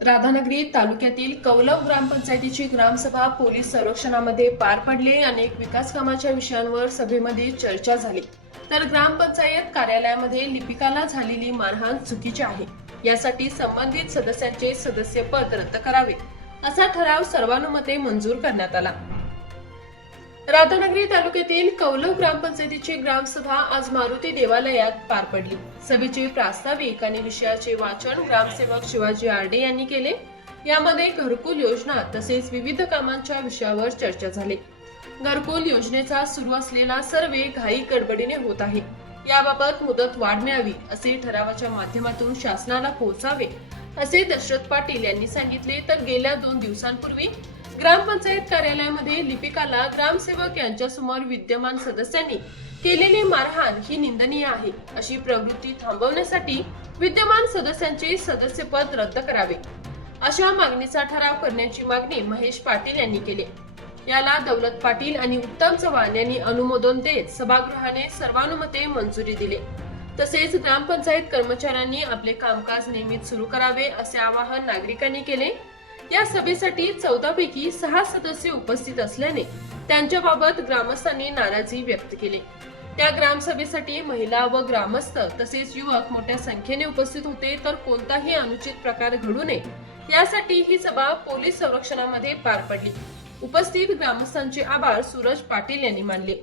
राधानगरी तालुक्यातील कौलव ग्रामपंचायतीची ग्रामसभा पोलीस संरक्षणामध्ये पार पडली. अनेक विकास कामाच्या विषयांवर सभेमध्ये चर्चा झाली. तर ग्रामपंचायत कार्यालयामध्ये लिपिकाला झालेली मारहाण चुकीची आहे. यासाठी संबंधित सदस्यांचे सदस्यपद रद्द करावे. असा ठराव सर्वानुमते मंजूर करण्यात आला. राधानगरी तालुक्यातील कौलव ग्रामपंचायतीची ग्रामसभा आज मारुती देवालयात पार पडली. सभेचे प्रास्ताविक आणि विषयाचे वाचन ग्रामसेवक शिवाजी आर्डे यांनी केले. यामध्ये घरकुल योजना तसेच विविध कामांच्या विषयावर चर्चा झाली. घरकुल योजनेचा सुरू असलेला सर्वे घाई गडबडीने होत आहे. याबाबत मुदत वाढ मिळावी असे ठरावाच्या माध्यमातून शासनाला पोहोचावे असे दशरथ पाटील यांनी सांगितले तर गेल्या दोन दिवसांपूर्वी ग्रामपंचायत कार्यालयामध्ये लिपिकाला ग्रामसेवक यांच्यासमोर विद्यमान सदस्यांनी केलेली मारहाण ही निंदनीय आहे. अशी प्रवृत्ती थांबवण्यासाठी विद्यमान सदस्यांचे सदस्यपद रद्द करावे. अशा मागणीचा ठराव करण्याची मागणी महेश पाटील यांनी केली. याला दौलत पाटील आणि उत्तम चव्हाण यांनी अनुमोदन देत सभागृहाने सर्वानुमते मंजुरी दिली. तसेच ग्रामपंचायत कर्मचाऱ्यांनी आपले कामकाज नियमित सुरू करावे असे आवाहन नागरिकांनी केले. या सभेसाठी चौदा पैकी सहा सदस्य उपस्थित असल्याने त्यांच्याबाबत ग्रामस्थांनी नाराजी व्यक्त केली. त्या ग्रामसभेसाठी महिला व ग्रामस्थ तसेच युवक मोठ्या संख्येने उपस्थित होते तर कोणताही अनुचित प्रकार घडू नये यासाठी ही सभा पोलीस संरक्षणामध्ये पार पडली. उपस्थित ग्रामस्थांचे आभार सूरज पाटील यांनी मानले.